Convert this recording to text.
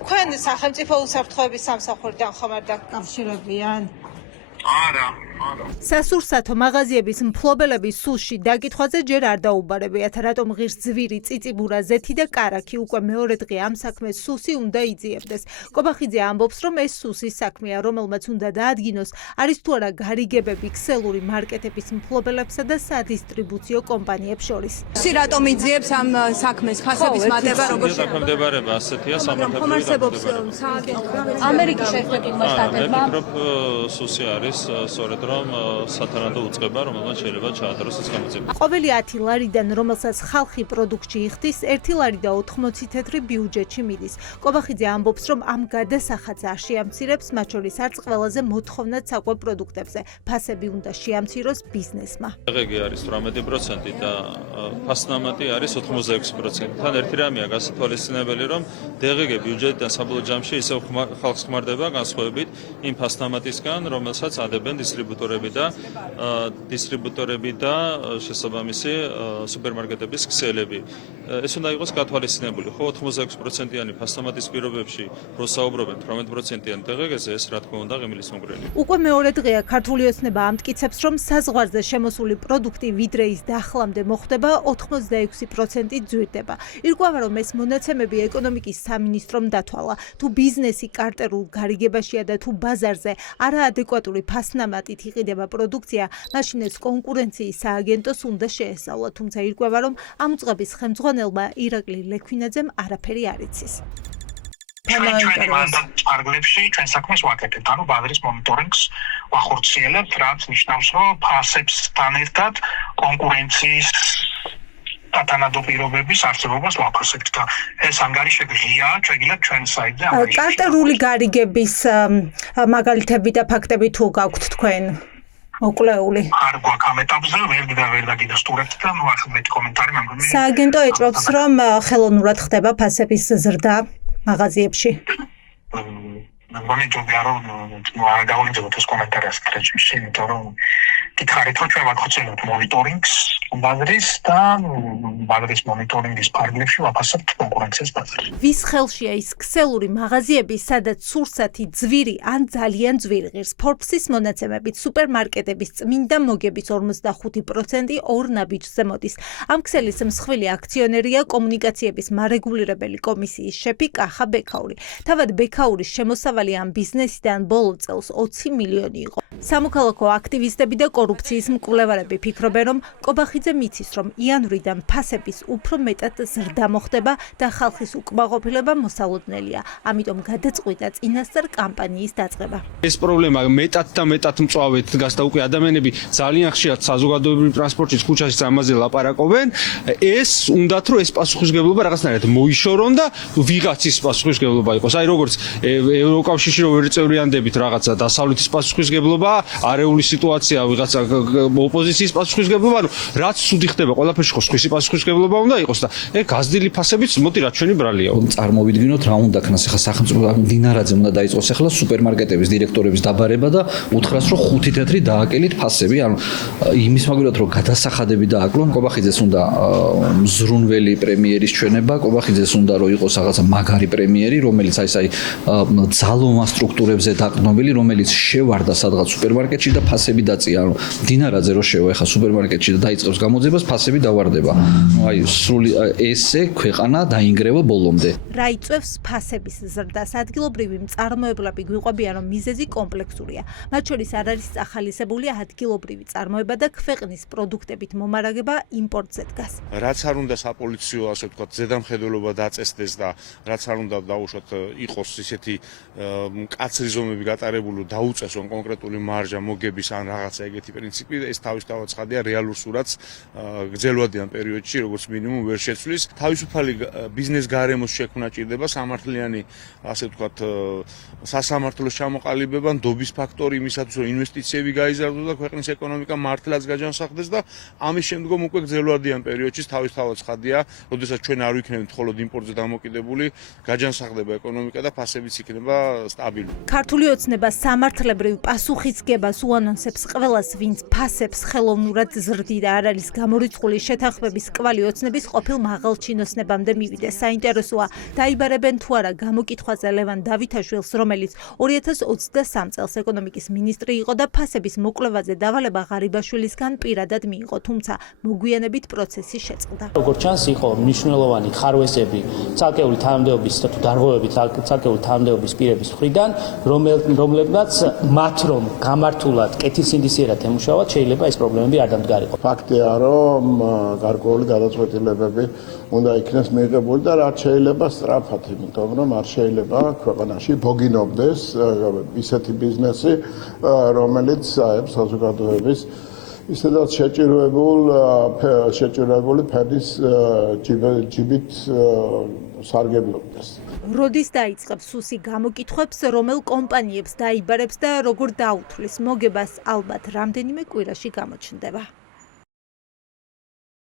თქვენ სახელმწიფო უსაფრთხოების სამსახურიდან ხომ არ დაკავშირებიან? არა. სასურსათო მაღაზიების მფლობელების სულში დაკითხვაზე ჯერ არ დაუბარებიათ, რატომ ღირს ძვირი, წიწიბურა, ზეთი და კარაქი უკვე მეორე დღე ამ საქმეს სუსი უნდა იძიებდეს. კობახიძე ამბობს, რომ ეს სუსის საქმეა, რომელმაც უნდა დაადგინოს, არის თუ არა გარიგებები ქსელური მარკეტების მფლობელებსა და სადისტრიბუციო კომპანიებს შორის. სი რატომ იძიებს ამ საქმეს ფასების მატება როგორ დაქვემდებარება ასეთია სამართლებრივი დაქვემდებარება. ამერიკის შეერთებულმა შტატებმა სუსი არის სწორედ რომ სათანადო უწყება, რომელმაც შეიძლება ჩაატაროს ეს გამოძიება. ყოველი 10 ლარიდან, რომელსაც ხალხი პროდუქტში იხდის, 1 ლარი და 80 თეთრი ბიუჯეტში მიდის. კობახიძე ამბობს, რომ ამ გადასახადს არ შეამცირებს, მათ შორის არც ყველაზე მოთხოვნად საკვებ პროდუქტებზე. ფასები უნდა შეამციროს ბიზნესმა. დღეგი არის 18% და ფასნამატი არის 86%. თან ერთი რამეა გასათვალისწინებელი, რომ დღეგი ბიუჯეტიდან საბოლოო ჯამში ისევ ხალხს ხმარდება განსხვავებით იმ ფასნამატისგან, რომელსაც ადებენ დისტრიბუტორები და შესაბამისი სუპერმარკეტების ქსელები. ეს უნდა იყოს გათვალისწინებული. ხო 86%-იანი ფასნამატის პირობებში რო საუბრობენ 18%-იანი დღეგეზე, ეს რა თქმა უნდა ღიმილის მომგვრელი. უკვე მეორე დღეა ქართული ოცნება ამტკიცებს, რომ საზღვარზე შემოსული პროდუქტი ვიდრე ის დახლამდე მოხვდება, 86% ძვირდება. ირკვევა, რომ ეს მონაცემები ეკონომიკის სამინისტრომ დათვალა. თუ ბიზნესი კარტერულ გარიგებაშია და თუ ბაზარზე არაადეკვატური ფასნამატით იყიდება პროდუქცია, მაშინ ეს კონკურენციის სააგენტოს უნდა შეესწავლა, თუმცა ირკვევა, რომ ამ წყების ხელმძღვანელმა ირაკლი ლექვინაძემ არაფერი არ იცის. არგლებში ჩვენ საქმეს ვაკეთებთ, ანუ ბაზრის მონიტორინგს ვახორციელებთ, რაც ნიშნავს, რომ ფასებთან ერთად კონკურენციის სათანადო პირობების არსებობას ვაფასებთ და ეს ანგარიშები ღიაა, შეგიძლიათ ჩვენ საიტზე ანგარიშები. კარტერული გარიგების მაგალითები და ფაქტები თუ გაქვთ თქვენ? მოკლეული. არ გვაქვს ამ ეტაპზე, ვერ დაგიდასტურებთ და ნუ ახლა მეტი კომენტარი მე მგონი. სააგენტო ეჭვობს, რომ ხელოვნურად ხდება ფასების ზრდა მაღაზიებში. მე მგონი ჯობია რომ არ გავიძებოთ ეს კომენტარი ასეთ რეჟიმში, იმიტომ რომ გითხარით, რომ ჩვენ ვახორციელებთ მონიტორინგს ბაზრის და ბაზრის მონიტორინგის ფარგლებში ვაფასებთ კონკურენციას ბაზარში. ვის ხელშია ის ქსელური მაღაზიები, სადაც სურსათი ძვირი ან ძალიან ძვირი ღირს? Forbes-ის მონაცემებით სუპერმარკეტების წმინდა მოგების 45% ორ ნაბიჯზე მოდის. ამ ქსელის მსხვილი აქციონერია კომუნიკაციების მარეგულირებელი კომისიის შეფი კახა ბექაური. თავად ბექაურის შემოსავალი ამ ბიზნესიდან ბოლო წელს 20 მილიონი იყო. სამოქალაქო აქტივისტები და კორუფციის მკვლევარები ფიქრობენ, რომ კობახიძე მიცის, რომ იანვრიდან ფასების უფრო მეტად ზრდა მოხდება და ხალხის უკმაყოფილება მოსალოდნელია. ამიტომ გადაწყვიტა წინასწარ კამპანიის დაწყება. ეს პრობლემა მეტად და მეტად მწვავედ დგას და უკვე ადამიანები ძალიან ხშირად საზოგადოებრივ ტრანსპორტში ქუჩაში ამაზე ლაპარაკობენ. ეს უნდათ რომ ეს პასუხისმგებლობა რაღაცნაირად მოიშორონ და ვიღაცის პასუხისმგებლობა იყოს. აი როგორც ევროკავშირში რო ვერ წევრიანდებით რაღაცა დასავლეთის პასუხისმგებლობა, არეული სიტუაცია ვიღაცა ოპოზიციის პასუხისმგებლობა, ანუ რაც ცუდი ხდება, ყველაფერში ხო სხვისი პასუხისმგებლობა უნდა იყოს და გაზრდილი ფასებიც მოდი რა ჩვენი ბრალია. წარმოვიდგინოთ რა უნდა ქნას ახლა სახელმწიფო დინარაძე უნდა დაიწყოს ახლა სუპერმარკეტების დირექტორების დაბარება და უთხრას რომ 5 თეთრი დააკელით ფასები, ანუ იმის მაგალითად რომ გადასახადები დააკლონ, კობახიძეს უნდა მზრუნველი პრემიერის ჩვენება, კობახიძეს უნდა რომ იყოს რაღაცა მაგარი პრემიერი, რომელიც აი ძალოვან სტრუქტურებზე დაყრდნობილი, რომელიც შევარდა სადღაც სუპერმარკეტში და ფასები დაწია, ანუ დინარაძე რო შევა ახლა სუპერმარკეტში და დაიწყებს გამოძებას, ფასები დავარდება. აი სრული ესე ქვეყანა დაინგრევა ბოლომდე. რა იწვევს ფასების ზრდას? ადგილობრივი მწარმოებლები გვიყვებიან, რომ მიზეზი კომპლექსურია. მათ შორის არ არის ახალისებული ადგილობრივი წარმოება და ქვეყნის პროდუქტებით მომარაგება იმპორტზე დგას. რაც არ უნდა საპოლიციო, ასე ვთქვათ, ზედამხედველობა დაწესდეს და რაც არ უნდა დაუშვათ იყოს ისეთი მკაცრი ზომები გატარებული, დაუწესონ კონკრეტული მარჟა მოგების ან რაღაცა ეგეთი პრინციპი, ეს თავისთავად ცხადია რეალურ სურათს გრძელვადიან პერიოდში, როგორც მინიმუმ ვერ შეცვლის. თავისუფალი ბიზნეს გარემოს შექმნა ჭირდება, სამართლიანი, ასე ვთქვათ, სასამართლოს ჩამოყალიბება, ნდობის ფაქტორი იმისათვის, რომ ინვესტიციები გაიზარდოს და ქვეყნის ეკონომიკა მართლაც გაჯანსაღდეს და ამის შემდგომ უკვე გრძელვადიან პერიოდში თავისთავად ცხადია, როდესაც ჩვენ არ ვიქნებით მხოლოდ იმპორტზე დამოკიდებული, გაჯანსაღდება ეკონომიკა და ფასებიც იქნება სტაბილური. ქართული ოცნება სამართლებრივ პასუხისგებას უანონსებს ყველას ვინც ფასებს ხელოვნურად ზრდიდა, არ არის გამორიცხული შეთანხმების კვალი ოცნების ყოფილ მაღალჩინოსნებამდე მივიდეს. საინტერესოა, დაიბარებენ თუ არა გამოკითხვაზე ლევან დავითაშვილს, რომელიც 2023 წელს ეკონომიკის მინისტრი იყო და ფასების მოკვლევაზე დავალება ღარიბაშვილისგან პირადად მიიღო, თუმცა მოგვიანებით პროცესი შეწყდა. როგორც ჩანს, იყო მნიშვნელოვანი ხარვესები ცალკეული თანამდებობის თუ დარღვევები ცალკეული თანამდებობის პირების მხრიდან, რომლებმაც მათ რომ გამართულად კეთილსინდისიერად ემუშავათ, შეიძლება ეს პრობლემები არ დამდგარიყო. ფაქტია, რომ გარკვეული გადაწყვეტილებები უნდა იქნეს მიღებული და რაც შეიძლება სწრაფად, იმიტომ რომ არ შეიძლება ქვეყანაში ბოგინობდეს ისეთი ბიზნესი, რომელიც აებს საზოგადოების ისედაც შეჭირვებული ფენის ჯიბით სარგებლობდეს. როდის დაიწყებს სუსი გამოკითხვებს, რომელ კომპანიებს დაიბარებს და როგორ დაუთვლის მოგებას, ალბათ რამდენიმე კვირაში გამოჩნდება.